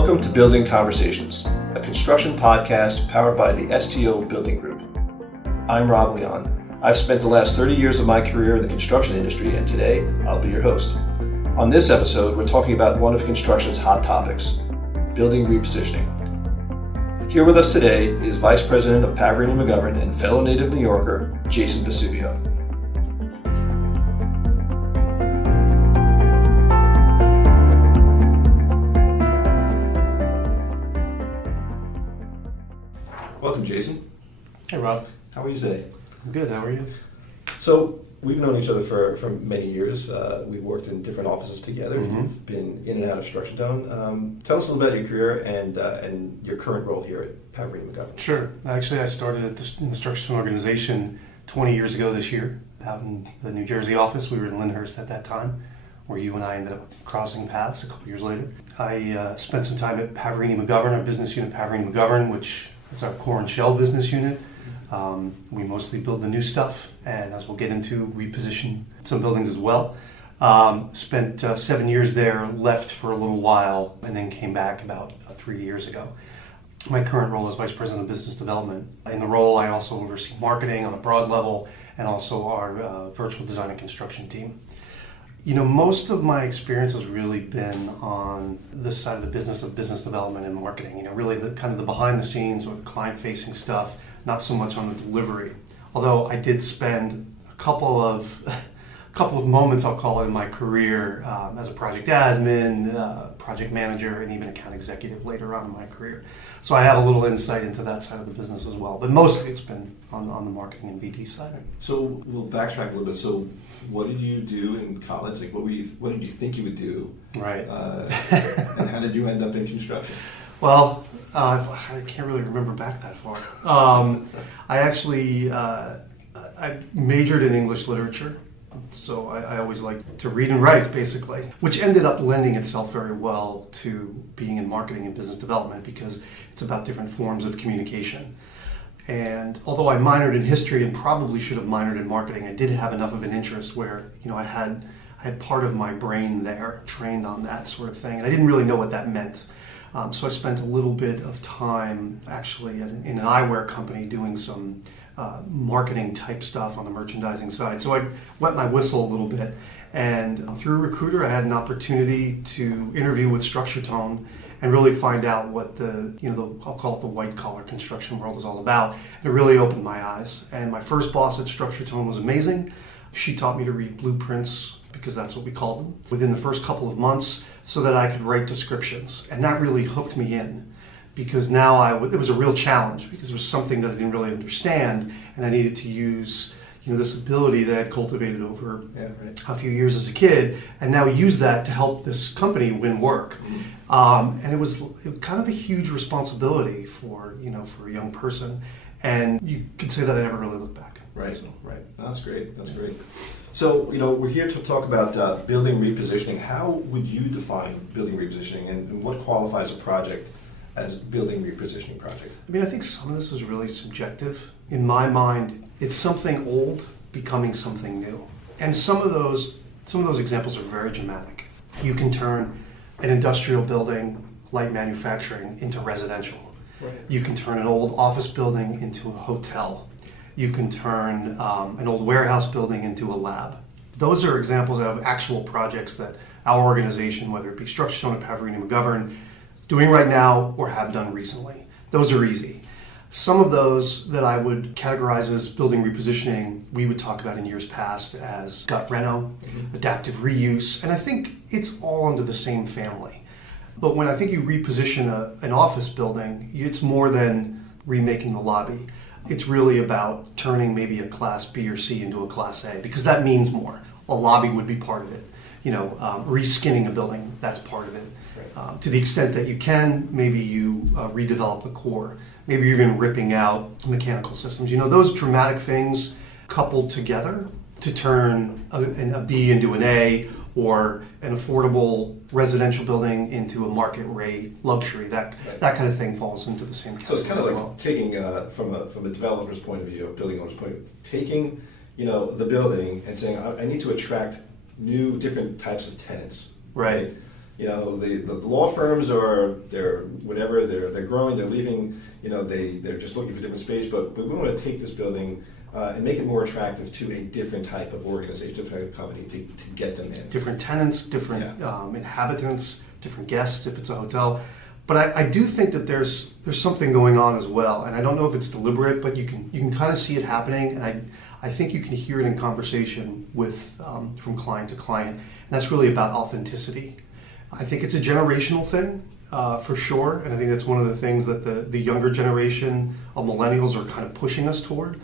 Welcome to Building Conversations, a construction podcast powered by the STO Building Group. I'm Rob Leon. I've spent the last 30 years of my career in the construction industry, and today I'll be your host. On this episode, we're talking about one of construction's hot topics, building repositioning. Here with us today is Vice President of Pavarini McGovern and fellow native New Yorker, Jason Vesuvio. Welcome, Jason. Hey, Rob. How are you today? I'm good. How are you? So, we've known each other for many years. We've worked in different offices together. Mm-hmm. You've been in and out of Structuretown. Tell us a little about your career and your current role here at Pavarini McGovern. Sure. Actually, I started in the Structuretown organization 20 years ago this year, out in the New Jersey office. We were in Lyndhurst at that time, where you and I ended up crossing paths a couple years later. I spent some time at Pavarini McGovern, our business unit Pavarini McGovern, which is our core and shell business unit. We mostly build the new stuff, and as we'll get into, reposition some buildings as well. Spent 7 years there, left for a little while, and then came back about 3 years ago. My current role is Vice President of Business Development. In the role, I also oversee marketing on a broad level, and also our virtual design and construction team. You know, most of my experience has really been on this side of the business of business development and marketing. You know, really the kind of the behind the scenes or the client-facing stuff, not so much on the delivery. Although I did spend a couple of moments, I'll call it, in my career as a project admin, project manager, and even account executive later on in my career. So I have a little insight into that side of the business as well. But mostly it's been on the marketing and BD side. So we'll backtrack a little bit. So what did you do in college? Like, what did you think you would do? Right. And how did you end up in construction? Well, I can't really remember back that far. I actually I majored in English literature, so I always liked to read and write, basically, which ended up lending itself very well to being in marketing and business development because it's about different forms of communication. And although I minored in history and probably should have minored in marketing, I did have enough of an interest where, you know, I had part of my brain there trained on that sort of thing, and I didn't really know what that meant. So I spent a little bit of time actually in an eyewear company doing some marketing type stuff on the merchandising side. So I wet my whistle a little bit, and through a recruiter I had an opportunity to interview with Structuretown and really find out what I'll call it the white collar construction world is all about. It really opened my eyes, and my first boss at Structuretown was amazing. She taught me to read blueprints, because that's what we called them, within the first couple of months so that I could write descriptions. And that really hooked me in because now it was a real challenge because it was something that I didn't really understand, and I needed to use this ability that I'd cultivated over a few years as a kid, and now use that to help this company win work. And it was kind of a huge responsibility for a young person, and you could say that I never really looked back. Right. So, right. That's great. That's great. So, we're here to talk about building repositioning. How would you define building repositioning, and what qualifies a project as building repositioning project? I mean, I think some of this is really subjective. In my mind, it's something old becoming something new. And some of those examples are very dramatic. You can turn an industrial building, light manufacturing, into residential. Right. You can turn an old office building into a hotel. You can turn an old warehouse building into a lab. Those are examples of actual projects that our organization, whether it be Structuretown or Pavarini McGovern, doing right now or have done recently. Those are easy. Some of those that I would categorize as building repositioning, we would talk about in years past as gut reno, adaptive reuse, and I think it's all under the same family. But when I think you reposition an office building, it's more than remaking the lobby. It's really about turning maybe a class B or C into a class A, because that means more. A lobby would be part of it. Reskinning a building, that's part of it. Right. To the extent that you can, maybe you redevelop the core. Maybe you're even ripping out mechanical systems. Those dramatic things coupled together to turn a B into an A, or an affordable residential building into a market rate luxury. That kind of thing falls into the same category. So it's kind of like taking from a developer's point of view, a building owner's point of view, taking the building and saying, I need to attract new, different types of tenants. Right. The law firms they're growing, they're leaving, they're just looking for different space, but we want to take this building and make it more attractive to a different type of organization, different type of company to get them in. Different tenants, different inhabitants, different guests if it's a hotel. But I do think that there's something going on as well, and I don't know if it's deliberate, but you can kind of see it happening, and I think you can hear it in conversation with from client to client, and that's really about authenticity. I think it's a generational thing for sure, and I think that's one of the things that the younger generation of millennials are kind of pushing us toward.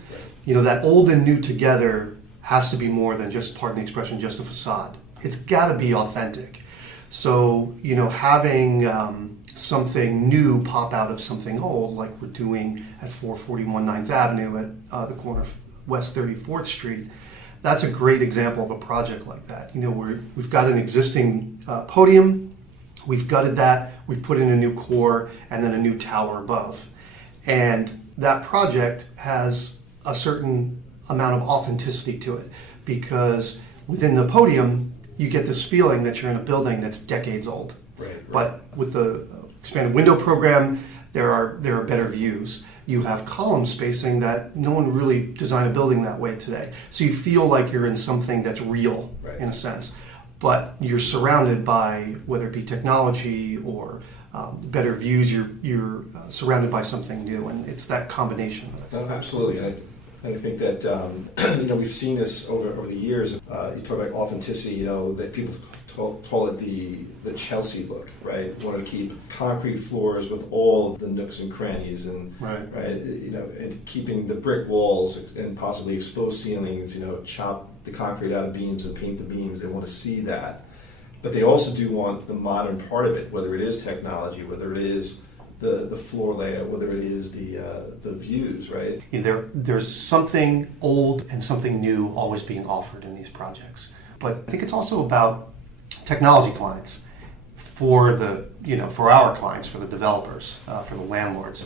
That old and new together has to be more than just, pardon the expression, just a facade. It's got to be authentic. So, having something new pop out of something old, like we're doing at 441 9th Avenue at the corner of West 34th Street, that's a great example of a project like that. We've got an existing podium, we've gutted that, we've put in a new core, and then a new tower above. And that project has a certain amount of authenticity to it, because within the podium, you get this feeling that you're in a building that's decades old. Right. But with the expanded window program, there are better views. You have column spacing that no one really designed a building that way today. So you feel like you're in something that's real, right, in a sense. But you're surrounded by, whether it be technology or better views, you're surrounded by something new, and it's that combination. Absolutely. And I think that we've seen this over the years. You talk about authenticity. That people call it the Chelsea look, right? Want to keep concrete floors with all the nooks and crannies, and right, and keeping the brick walls and possibly exposed ceilings. Chop the concrete out of beams and paint the beams. They want to see that, but they also do want the modern part of it, whether it is technology, whether it is the floor layout, whether it is the views, right? There's something old and something new always being offered in these projects. But I think it's also about technology clients, for our clients, for the developers, for the landlords.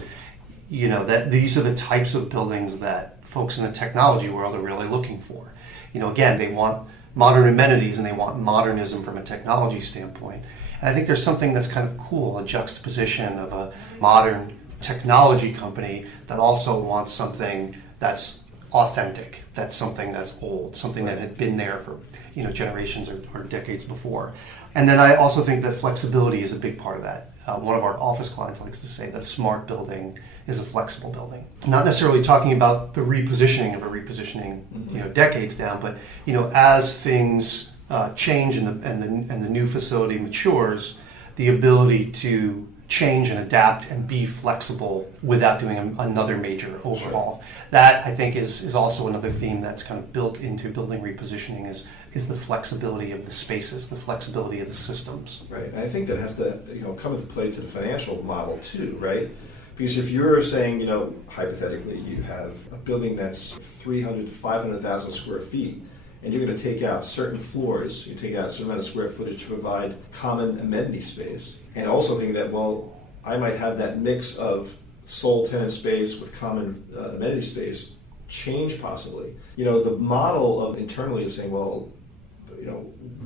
That these are the types of buildings that folks in the technology world are really looking for. Again, they want modern amenities and they want modernism from a technology standpoint. And I think there's something that's kind of cool, a juxtaposition of a modern technology company that also wants something that's authentic, that's something that's old, something that had been there for generations or decades before. And then I also think that flexibility is a big part of that. One of our office clients likes to say that a smart building is a flexible building. Not necessarily talking about the repositioning of a repositioning, decades down, but as things change and the new facility matures, the ability to change and adapt and be flexible without doing another major overhaul. Sure. That, I think, is also another theme that's kind of built into building repositioning is the flexibility of the spaces, the flexibility of the systems. Right, and I think that has to come into play to the financial model too, right? Because if you're saying, hypothetically, you have a building that's 300 to 500,000 square feet, and you're going to take out certain floors, you take out a certain amount of square footage to provide common amenity space, and also think that, I might have that mix of sole tenant space with common amenity space change possibly. The model of internally of saying,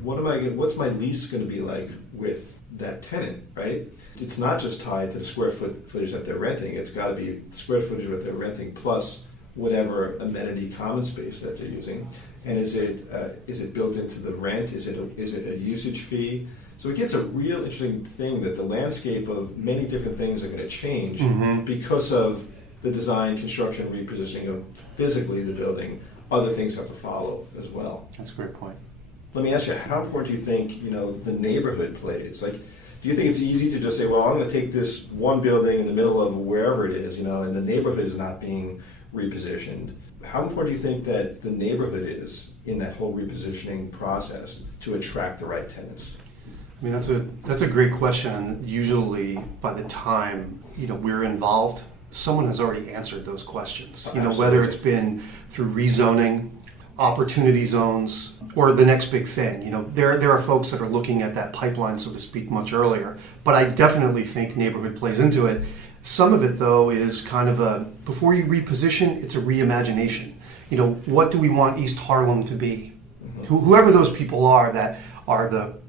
what's my lease going to be like with that tenant, right? It's not just tied to the square footage that they're renting. It's got to be square footage that they're renting plus whatever amenity common space that they're using. And is it built into the rent? Is it a usage fee? So it gets a real interesting thing that the landscape of many different things are going to change because of the design, construction, repositioning of physically the building. Other things have to follow as well. That's a great point. Let me ask you, how important do you think the neighborhood plays? Like, do you think it's easy to just say, I'm going to take this one building in the middle of wherever it is, and the neighborhood is not being repositioned? How important do you think that the neighborhood is in that whole repositioning process to attract the right tenants? I mean, that's a great question. Usually, by the time we're involved, someone has already answered those questions. Whether it's been through rezoning, opportunity zones, or the next big thing. There are folks that are looking at that pipeline, so to speak, much earlier. But I definitely think neighborhood plays into it. Some of it, though, is kind of before you reposition, it's a reimagination. What do we want East Harlem to be? Whoever those people are that are the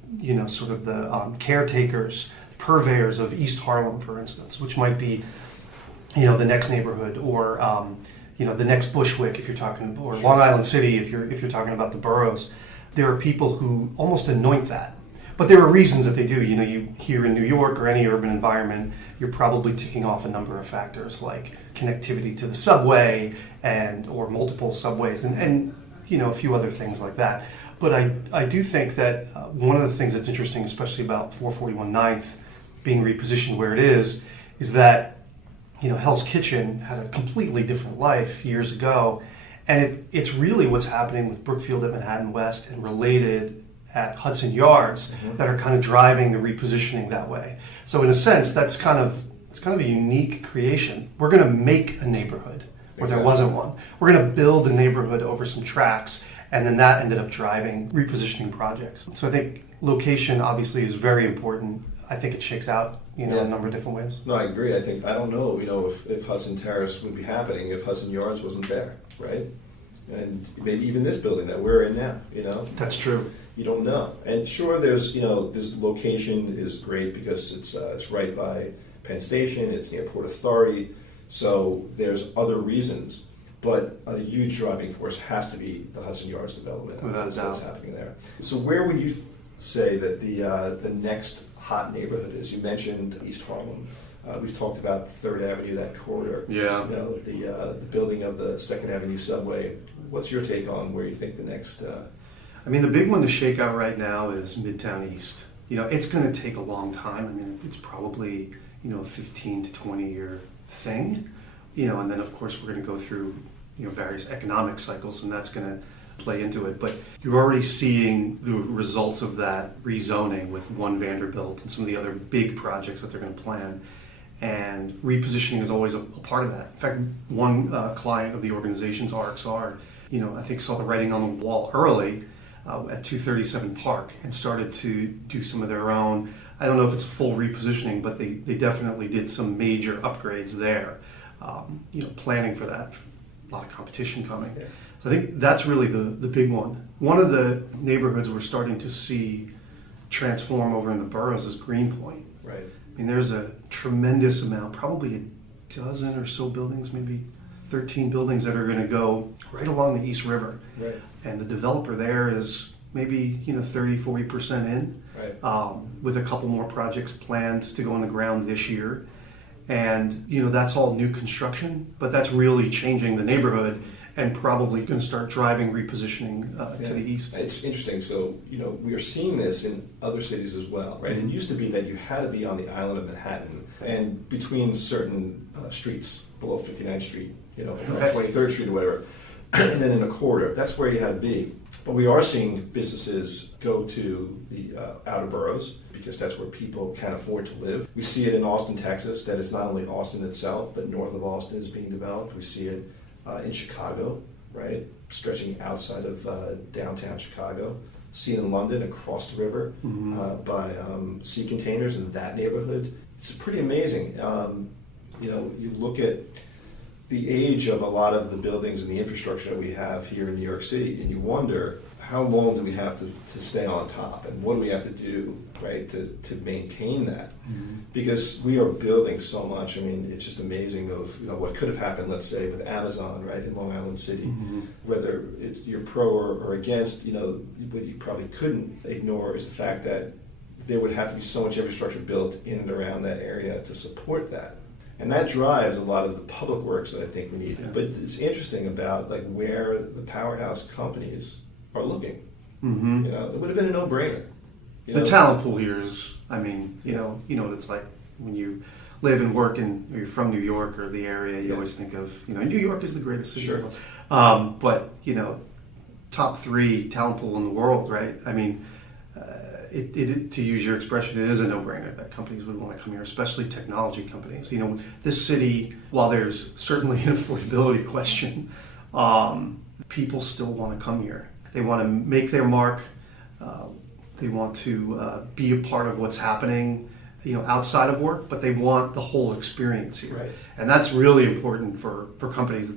sort of the caretakers, purveyors of East Harlem, for instance, which might be, the next neighborhood, or the next Bushwick, if you're talking, or Long Island City, if you're talking about the boroughs. There are people who almost anoint that, but there are reasons that they do. You here in New York or any urban environment, you're probably ticking off a number of factors like connectivity to the subway or multiple subways, and a few other things like that. But I do think that one of the things that's interesting, especially about 441 9th being repositioned where it is that Hell's Kitchen had a completely different life years ago, and it's really what's happening with Brookfield at Manhattan West and related at Hudson Yards that are kind of driving the repositioning that way. So in a sense, it's kind of a unique creation. We're going to make a neighborhood where there wasn't one. We're going to build a neighborhood over some tracks, and then that ended up driving repositioning projects. So I think location obviously is very important. I think it shakes out, a number of different ways. No, I agree. I don't know, if Hudson Terrace would be happening if Hudson Yards wasn't there, right? And maybe even this building that we're in now, That's true. You don't know. And sure, there's, this location is great because it's right by Penn Station, it's near Port Authority, so there's other reasons. But a huge driving force has to be the Hudson Yards development. Without a doubt. What's happening there. So where would you say that the next hot neighborhood is? You mentioned East Harlem. We've talked about 3rd Avenue, that corridor. Yeah. The building of the 2nd Avenue subway. What's your take on where you think the next... the big one to shake out right now is Midtown East. It's going to take a long time. It's probably, a 15 to 20 year thing. And then of course we're going to go through, various economic cycles, and that's going to play into it. But you're already seeing the results of that rezoning with One Vanderbilt and some of the other big projects that they're going to plan. And repositioning is always a part of that. In fact, one client of the organization's RXR, I think saw the writing on the wall early at 237 Park and started to do some of their own. I don't know if it's a full repositioning, but they definitely did some major upgrades there. Planning for that. A lot of competition coming. Yeah. So I think that's really the big one. One of the neighborhoods we're starting to see transform over in the boroughs is Greenpoint. Right. There's a tremendous amount, probably a dozen or so buildings, maybe 13 buildings that are going to go right along the East River. Right. And the developer there is maybe 30-40% in, right. With a couple more projects planned to go on the ground this year. And that's all new construction, but that's really changing the neighborhood and probably going to start driving repositioning to the east. It's interesting. So, we are seeing this in other cities as well, right? It used to be that you had to be on the island of Manhattan and between certain streets below 59th Street, Right. 23rd Street or whatever, and then in a corridor. That's where you had to be. But we are seeing businesses go to the outer boroughs because that's where people can afford to live. We see it in Austin, Texas, that it's not only Austin itself, but north of Austin is being developed. We see it in Chicago, right, stretching outside of downtown Chicago. See it in London across the river by Sea Containers in that neighborhood. It's pretty amazing. You look at the age of a lot of the buildings and the infrastructure that we have here in New York City, and you wonder how long do we have to stay on top, and what do we have to do, right, to maintain that? Because we are building so much. It's just amazing of what could have happened, let's say, with Amazon, right, in Long Island City. Whether you're pro or against, what you probably couldn't ignore is the fact that there would have to be so much infrastructure built in and around that area to support that. And that drives a lot of the public works that I think we need. Yeah. But it's interesting about where the powerhouse companies are looking. It would have been a no-brainer. The talent pool here is, you know what it's like when you live and work or you're from New York or the area. You always think of, New York is the greatest city. Sure. But top 3 talent pool in the world, right? It, to use your expression, it is a no-brainer that companies would want to come here, especially technology companies. This city, while there's certainly an affordability question, people still want to come here. They want to make their mark. They want to be a part of what's happening, outside of work, but they want the whole experience here. Right. And that's really important for companies.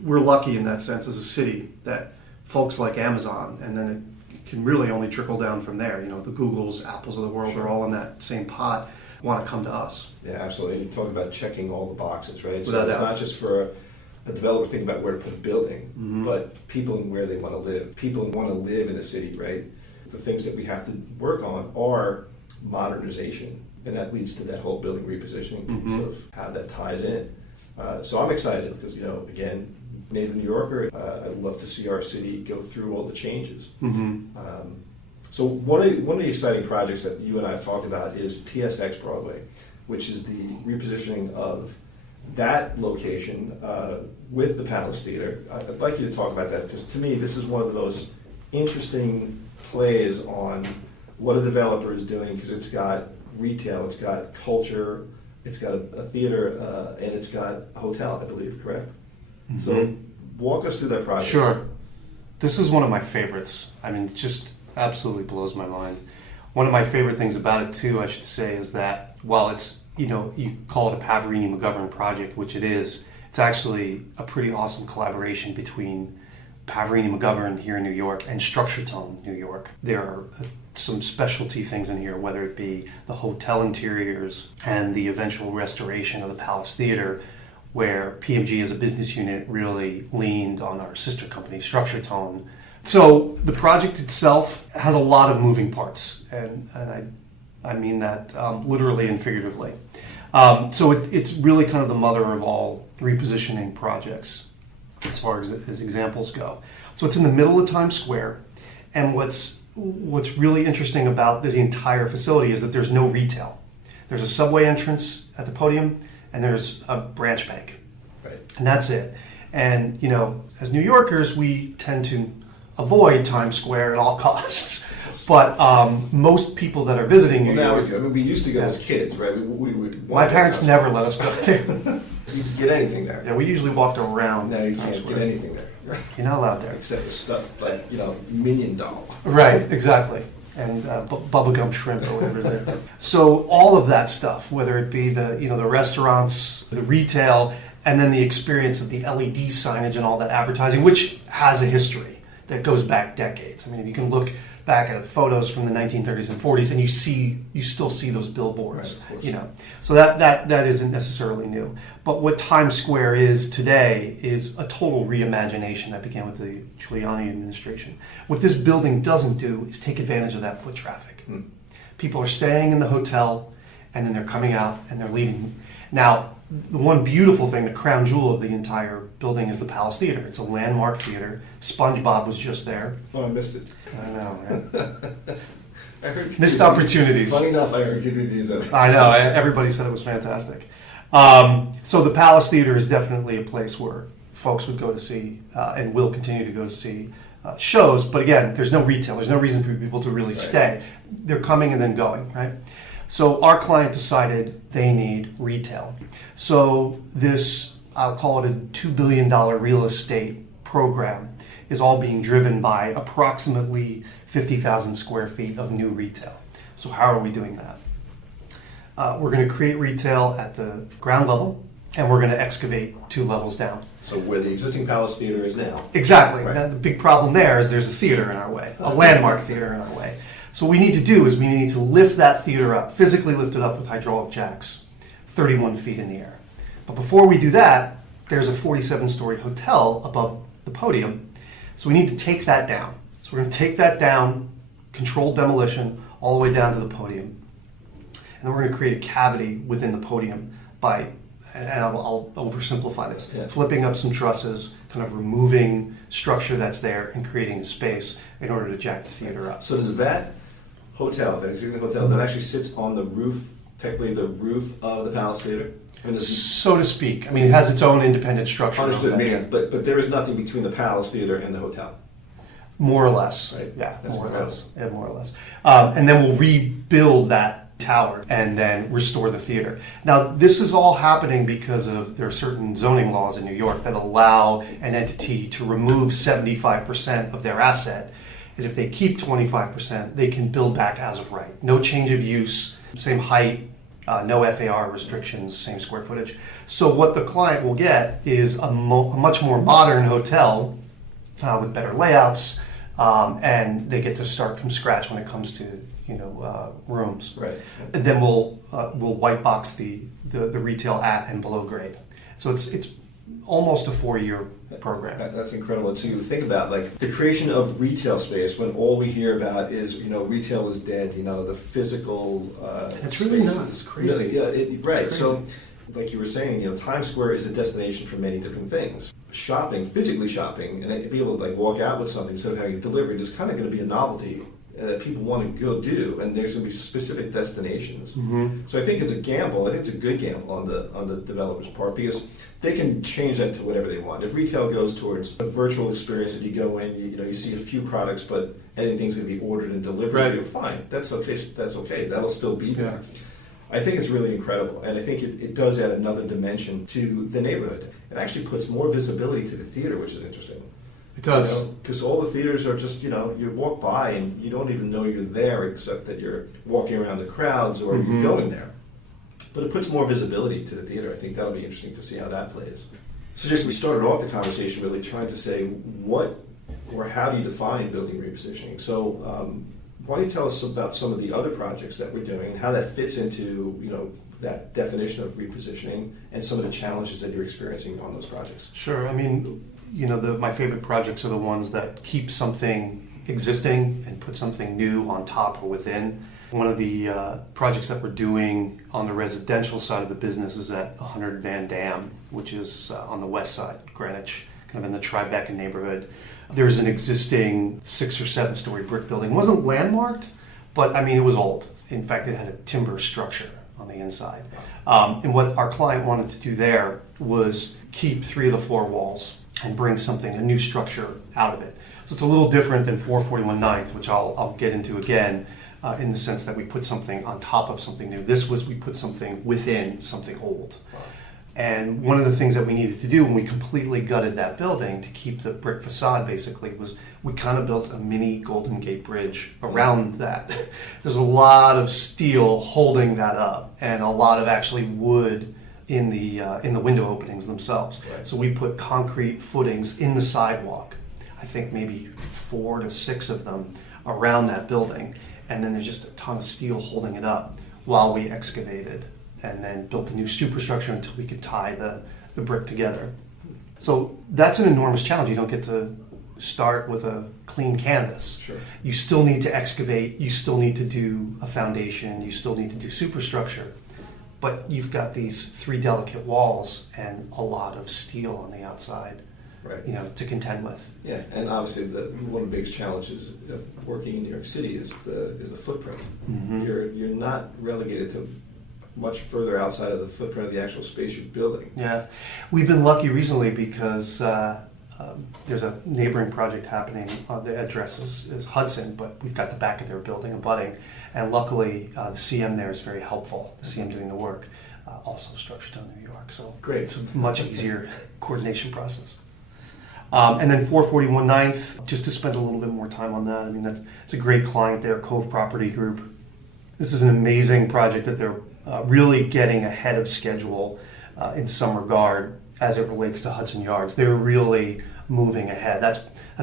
We're lucky in that sense as a city that folks like Amazon, and then it can really only trickle down from there. You know, the Googles, Apples of the world are all in that same pot, want to come to us. Yeah, absolutely. You talk about checking all the boxes, right? So Without it's doubt. not just for a developer thinking about where to put a building, but people and where they want to live. People want to live in a city, right? The things that we have to work on are modernization, and that leads to that whole building repositioning piece of how that ties in. So I'm excited because, you know, again, native New Yorker, I'd love to see our city go through all the changes. So one of the exciting projects that you and I have talked about is TSX Broadway, which is the repositioning of that location with the Palace Theater. I'd like you to talk about that because to me this is one of the most interesting plays on what a developer is doing because it's got retail, it's got culture, it's got a theater, and it's got a hotel, I believe, correct? So walk us through that project. Sure. This is one of my favorites. I mean, it just absolutely blows my mind. One of my favorite things about it, too, I should say, is that while it's, you know, you call it a Pavarini McGovern project, which it is, it's actually a pretty awesome collaboration between Pavarini McGovern here in New York and Structure Tone, New York. There are some specialty things in here, whether it be the hotel interiors and the eventual restoration of the Palace Theater, where PMG as a business unit really leaned on our sister company, Structure Tone. So the project itself has a lot of moving parts, and I mean that literally and figuratively. So it's really kind of the mother of all repositioning projects as far as examples go. So it's in the middle of Times Square, and what's really interesting about the entire facility is that there's no retail. There's a subway entrance at the podium, and there's a branch bank, Right. and that's it. And you know, as New Yorkers, we tend to avoid Times Square at all costs. But most people that are visiting New Well, now York, we do. I mean, we used to go as kids, right? We would my parents never let us go there. You could get anything there. Yeah, we usually walked around. Now you Times can't Square. get anything there. You're not allowed there. Except the stuff like, you know, Minion Doll. Right, exactly. And bubblegum shrimp or whatever is there. So all of that stuff, whether it be the restaurants, the retail, and then the experience of the LED signage and all that advertising, which has a history that goes back decades. I mean, if you can look back at photos from the 1930s and 40s, and you still see those billboards. Right, of course. You know, so that isn't necessarily new. But what Times Square is today is a total reimagination that began with the Giuliani administration. What this building doesn't do is take advantage of that foot traffic. People are staying in the hotel, and then they're coming out and they're leaving. Now, the one beautiful thing, the crown jewel of the entire building, is the Palace Theater. It's a landmark theater. SpongeBob was just there. Oh, I missed it. I know, right? I heard Missed opportunities. Funny enough, I heard good reviews of it. I know. Everybody said it was fantastic. So the Palace Theater is definitely a place where folks would go to see and will continue to go to see shows. But again, there's no retail. There's no reason for people to really stay. They're coming and then going, right? So our client decided they need retail. So this, I'll call it a $2 billion real estate program, is all being driven by approximately 50,000 square feet of new retail. So how are we doing that? We're going to create retail at the ground level, and we're going to excavate 2 levels down. So where the existing Palace Theater is now. Exactly. Right. Now, the big problem there is there's a theater in our way, a landmark theater in our way. So what we need to do is we need to lift that theater up, physically lift it up with hydraulic jacks, 31 feet in the air. But before we do that, there's a 47-story hotel above the podium. So we need to take that down. So we're going to take that down, controlled demolition, all the way down to the podium. And then we're going to create a cavity within the podium by, and I'll oversimplify this, flipping up some trusses, kind of removing structure that's there and creating a space in order to jack the theater up. So does that hotel, that existing hotel, that actually sits on the roof, technically the roof of the Palace Theater? I mean, So to speak. I mean, it has its own independent structure. understood, on that. meaning, but there is nothing between the Palace Theater and the hotel. More or less. Right. Yeah, That's more or incredible. less. Yeah, more or less. And then we'll rebuild that tower and then restore the theater. Now, this is all happening because there are certain zoning laws in New York that allow an entity to remove 75% of their asset. And if they keep 25%, they can build back as of right. No change of use, same height, no FAR restrictions, same square footage. So what the client will get is a much more modern hotel with better layouts, and they get to start from scratch when it comes to rooms. Right. And then we'll white box the retail at and below grade. So it's almost a 4-year program. That's incredible. And so you think about like the creation of retail space when all we hear about is retail is dead. The physical. It's really space not. is It's crazy. Yeah, right. It's So, like you were saying, Times Square is a destination for many different things. Shopping, physically shopping, and to be able to like walk out with something instead of having it delivered is kind of going to be a novelty that people want to go do, and there's going to be specific destinations. Mm-hmm. So I think it's a gamble. I think it's a good gamble on the developer's part because they can change that to whatever they want. If retail goes towards a virtual experience and you go in, you see a few products, but anything's going to be ordered and delivered, right. You're fine. That's okay. That's okay. That'll still be there. Yeah. I think it's really incredible, and I think it does add another dimension to the neighborhood. It actually puts more visibility to the theater, which is interesting. It does. Because all the theaters are just, you walk by and you don't even know you're there except that you're walking around the crowds or you're going there. But it puts more visibility to the theater. I think that'll be interesting to see how that plays. So just we started off the conversation really trying to say what or how do you define building repositioning? So why don't you tell us about some of the other projects that we're doing and how that fits into, that definition of repositioning and some of the challenges that you're experiencing on those projects? Sure. I mean, my favorite projects are the ones that keep something existing and put something new on top or within. One of the projects that we're doing on the residential side of the business is at 100 Van Dam, which is on the west side, Greenwich, kind of in the Tribeca neighborhood. There's an existing 6 or 7 story brick building. It wasn't landmarked, but I mean, it was old. In fact, it had a timber structure on the inside. And what our client wanted to do there was keep 3 of the 4 walls and bring a new structure out of it. So it's a little different than 441 9th, which I'll get into again, in the sense that we put something on top of something new. We put something within something old. And one of the things that we needed to do when we completely gutted that building to keep the brick facade basically was we kind of built a mini Golden Gate Bridge around that. There's a lot of steel holding that up and a lot of actually wood in the window openings themselves. Right. So we put concrete footings in the sidewalk, I think maybe 4 to 6 of them around that building. And then there's just a ton of steel holding it up while we excavated and then built a new superstructure until we could tie the brick together. So that's an enormous challenge. You don't get to start with a clean canvas. Sure. You still need to excavate, you still need to do a foundation, you still need to do superstructure. But you've got these 3 delicate walls and a lot of steel on the outside, right. To contend with. Yeah, and obviously one of the biggest challenges of working in New York City is the footprint. Mm-hmm. You're not relegated to much further outside of the footprint of the actual space you're building. Yeah, we've been lucky recently because there's a neighboring project happening. The address is Hudson, but we've got the back of their building abutting. And luckily, the CM there is very helpful, the CM doing the work. Also structured in New York, so great. It's a much easier coordination process. And then 441 9th, just to spend a little bit more time on that. I mean, it's a great client there, Cove Property Group. This is an amazing project that they're really getting ahead of schedule in some regard as it relates to Hudson Yards. They're really moving ahead. That's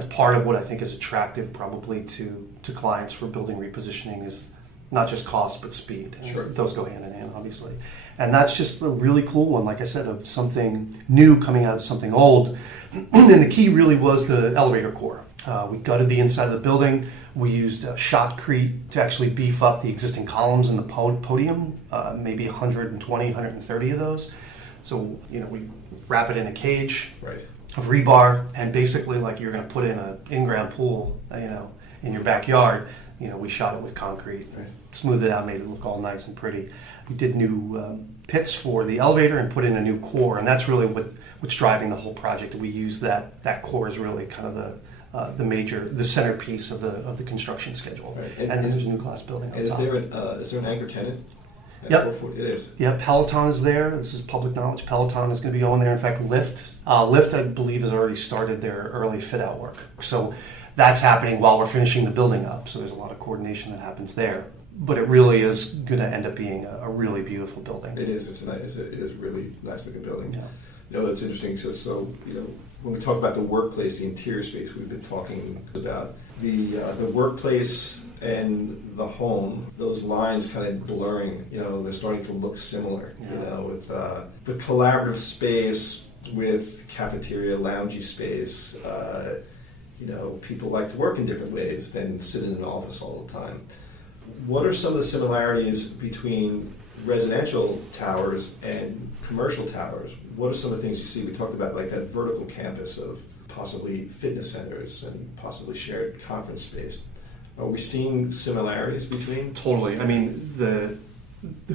part of what I think is attractive probably to clients for building repositioning is not just cost but speed. And sure. Those go hand in hand, obviously. And that's just a really cool one, like I said, of something new coming out of something old. And the key really was the elevator core. We gutted the inside of the building. We used shotcrete to actually beef up the existing columns in the podium, maybe 120, 130 of those. So, we wrap it in a cage right. of rebar, and basically like you're going to put in an in-ground pool, in your backyard. We shot it with concrete, right. Smoothed it out, made it look all nice and pretty. We did new pits for the elevator and put in a new core, and that's really what's driving the whole project. We use that core as really kind of the centerpiece of the construction schedule. Right. And there's a new glass building on top. Is there an anchor tenant? Yep. It is. Yeah, Peloton is there. This is public knowledge. Peloton is going to be going there. In fact, Lyft, I believe, has already started their early fit-out work. So that's happening while we're finishing the building up. So there's a lot of coordination that happens there. But it really is going to end up being a really beautiful building. It is. It is really nice looking building. Yeah. It's interesting. So when we talk about the workplace, the interior space, we've been talking about the workplace and the home. Those lines kind of blurring. They're starting to look similar. Yeah. With the collaborative space, with cafeteria, loungy space. People like to work in different ways than sit in an office all the time. What are some of the similarities between residential towers and commercial towers? What are some of the things you see? We talked about like that vertical campus of possibly fitness centers and possibly shared conference space. Are we seeing similarities between? Totally. I mean, the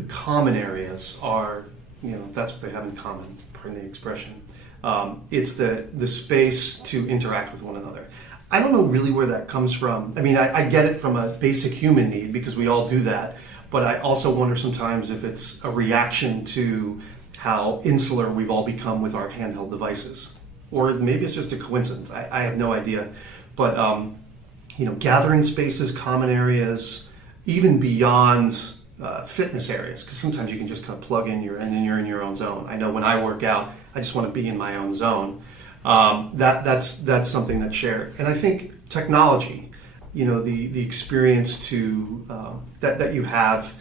common areas are, that's what they have in common, pardon the expression. It's the space to interact with one another. I don't know really where that comes from. I mean, I get it from a basic human need because we all do that, but I also wonder sometimes if it's a reaction to how insular we've all become with our handheld devices. Or maybe it's just a coincidence. I have no idea. But, gathering spaces, common areas, even beyond fitness areas, because sometimes you can just kind of plug in you're in your own zone. I know when I work out, I just want to be in my own zone. That's something that's shared. And I think technology, the experience to that you have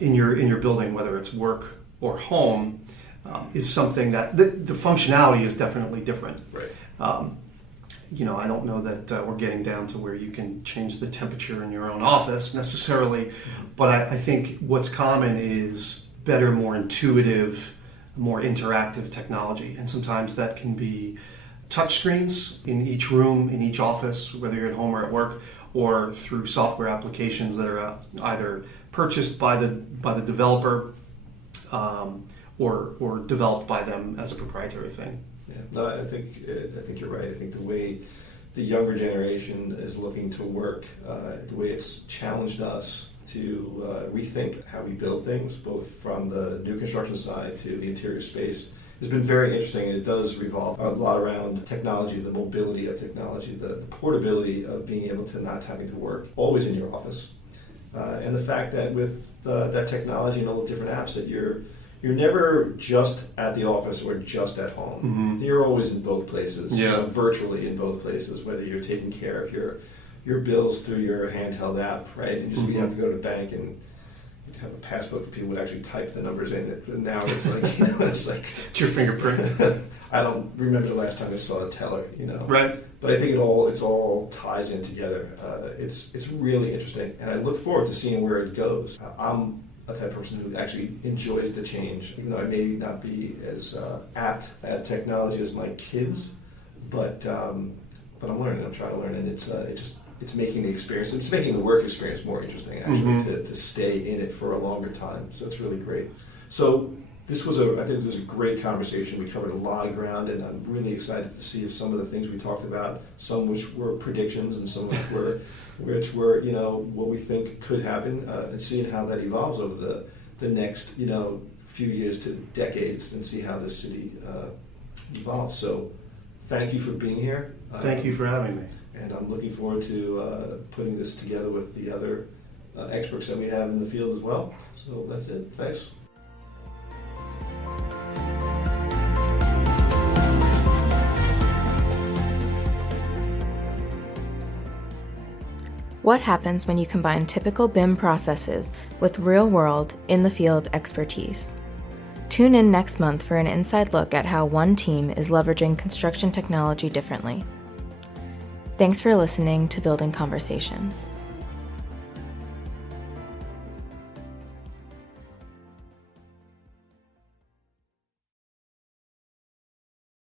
in your building, whether it's work or home, is something that the functionality is definitely different. Right. I don't know that we're getting down to where you can change the temperature in your own office necessarily, but I think what's common is better, more intuitive, more interactive technology. And sometimes that can be touchscreens in each room, in each office, whether you're at home or at work, or through software applications that are either purchased by the developer or developed by them as a proprietary thing. Yeah, no, I think you're right. I think the way the younger generation is looking to work, the way it's challenged us to rethink how we build things, both from the new construction side to the interior space, has been very interesting. And it does revolve a lot around technology, the mobility of technology, the portability of being able to not having to work always in your office, and the fact that with that technology and all the different apps that you're never just at the office or just at home. Mm-hmm. You're always in both places, yeah. Virtually in both places, whether you're taking care of your bills through your handheld app, right? And just mm-hmm. you have to go to the bank and have a passbook, and people would actually type the numbers in. And now it's like, it's your fingerprint. I don't remember the last time I saw a teller, Right. But I think it all ties in together. It's really interesting, and I look forward to seeing where it goes. I'm a type of person who actually enjoys the change, even though I may not be as apt at technology as my kids, but I'm learning. I'm trying to learn, and it's making the experience, it's making the work experience more interesting actually, mm-hmm. to stay in it for a longer time. So it's really great. So I think it was a great conversation. We covered a lot of ground, and I'm really excited to see if some of the things we talked about, some which were predictions and some which were what we think could happen, and seeing how that evolves over the next few years to decades, and see how this city evolves. So thank you for being here. Thank you for having me. And I'm looking forward to putting this together with the other experts that we have in the field as well. So that's it. Thanks. What happens when you combine typical BIM processes with real-world, in-the-field expertise? Tune in next month for an inside look at how one team is leveraging construction technology differently. Thanks for listening to Building Conversations.